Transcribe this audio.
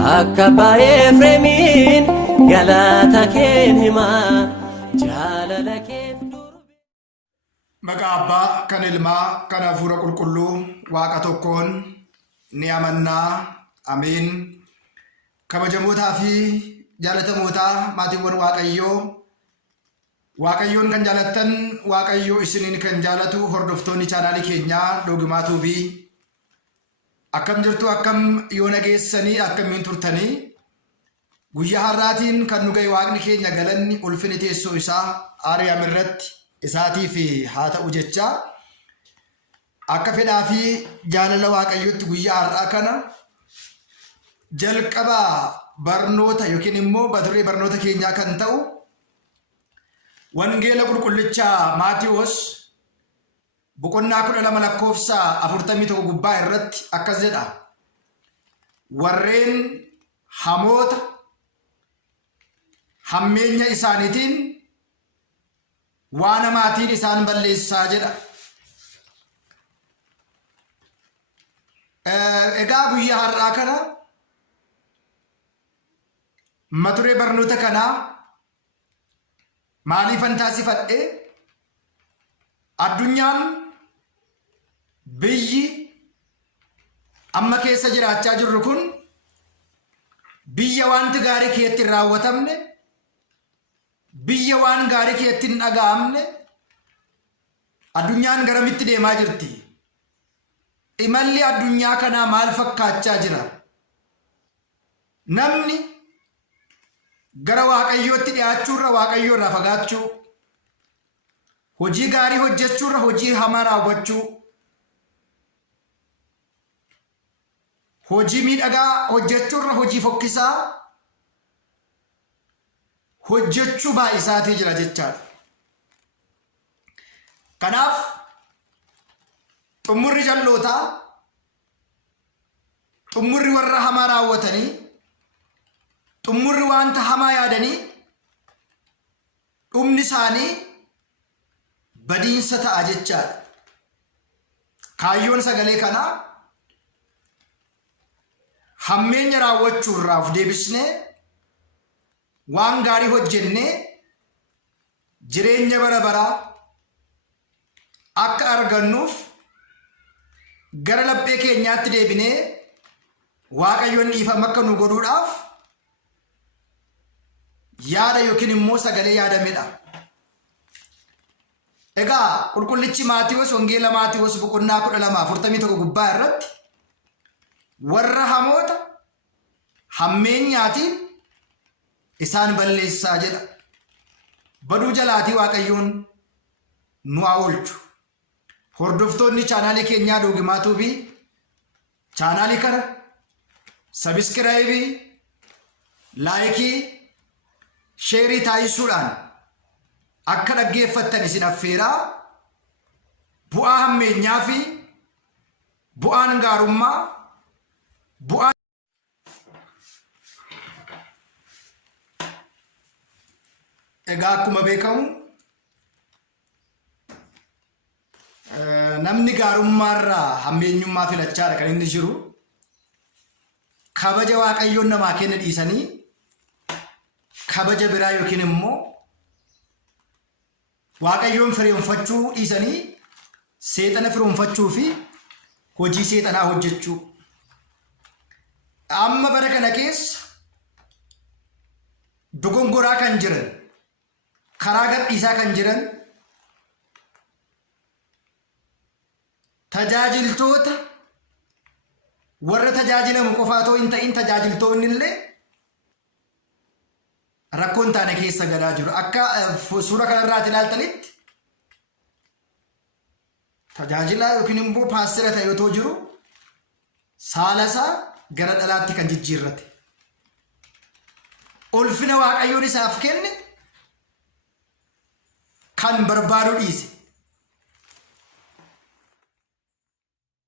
Akabaye Fremin galata ken hima jalala ken durbe Maqaa Abbaa kan Ilmaa kan Hafuura Qulqulluu Waaqa tokkoon ni amannaa. Amiin. Kabajamootaa fi jaalatamootaa maatiiwwan Waaqayyoon kan jaalattan Waaqayyoo isiniin kan jaalatu hordoftoonni chaanaalii keenyaa Doogimaa Tuubii akkam jirtu, akkam yoo nageessanii, akkamiin turtanii? Guyyaa har'aatiin kan nu ga'e Waaqni keenya galanni ulfina teessoo isaa Aariyaam irratti isaatiif haa ta'u jecha akka fedhaa fi jaalala Waaqayyootti guyyaa har'aa kana jalqaba barnoota yookiin immoo mata-duree barnoota keenyaa kan ta'u Wangeela Qulqullicha Maatiyoos boqonnaa 12 lakkoofsa 41 gubbaa irratti akkas jedha. Warreen hamoota hammeenya isaaniitiin waan hamaatiin isaan balleessaa jedha. Egaa guyyaa har'aa kana mata-duree barnoota kanaa maaliifan taasifadhe? Addunyaan biyyi amma keessa jiraachaa jirru kun biyya wanti gaarii keetti hin raawwatamne, biyya waan gaarii keetti hin dhaga'amne. Addunyaan garamitti deemaa jirti? Imalli addunyaa kanaa maal fakkaachaa jira? Namni gara Waaqayyootti dhiyaachuurra Waaqayyoo irraa fagaachuu, hojii gaarii hojjechuurra hojii hamaa raawwachuu, hojii miidhagaa hojjechuurra hojii fokkisaa hojjechuu baay'isaatii jira jechaadha. Kanaaf xumurri jallootaa, xumurri warra hamaa raawwatanii, xumurri wanta hamaa yaadanii dhumni isaanii badiinsa ta'a jechaadha. Kaayyoon sagalee kanaa hammeenya raawwachuurraa of deebisnee waan gaarii hojjennee jireenya bara baraa akka argannuuf gara laphee keenyaatti deebinee Waaqayyoon dhiifama akka nu godhuudhaaf yaada yookiin immoo sagalee yaadamedha. Egaa qulqullichi Maatiyoos, Wangeela Maatiyoos boqonnaa 12:41 gubbaa irratti warra hamoota hammeenyaatiin isaan balleessaa jedha. Baduu jalaatii Waaqayyoon nu haa oolchu. Hordoftoonni chaanaalii keenyaa Doogimaa Tuubii chaanaalii kana sabiskiraayibii, laayikii, sheerii taasisuudhaan akka dhaggeeffattan isin affeeraa. Bu'aa hammeenyaa fi bu'aan gaarummaa, bu'aan egaa akkuma beekamu namni gaarummaarraa hammeenyummaa filachaadha kan inni jiru. Kabaja Waaqayyoon namaa kenna dhiisanii kabaja biraa yookiin immoo Waaqayyoon firoomfachuu dhiisanii seexana firoomfachuu fi hojii seexanaa hojjechuu. Amma bara kana keessa dogongoraa kan jiran, karaa gadhiisaa kan jiran, tajaajiltoota warra tajaajilamu qofaatoo hin ta'in tajaajiltoonni illee rakkoon taane keessa gadaa jiru. Akka suura kanarraati ilaaltanitti tajaajilaa yookiin immoo paastira ta'e yoo jiru saalasaa gara dhalaatti kan jijjiirrate, ulfina Waaqayyoon isaaf kenne kan barbaadu dhiise.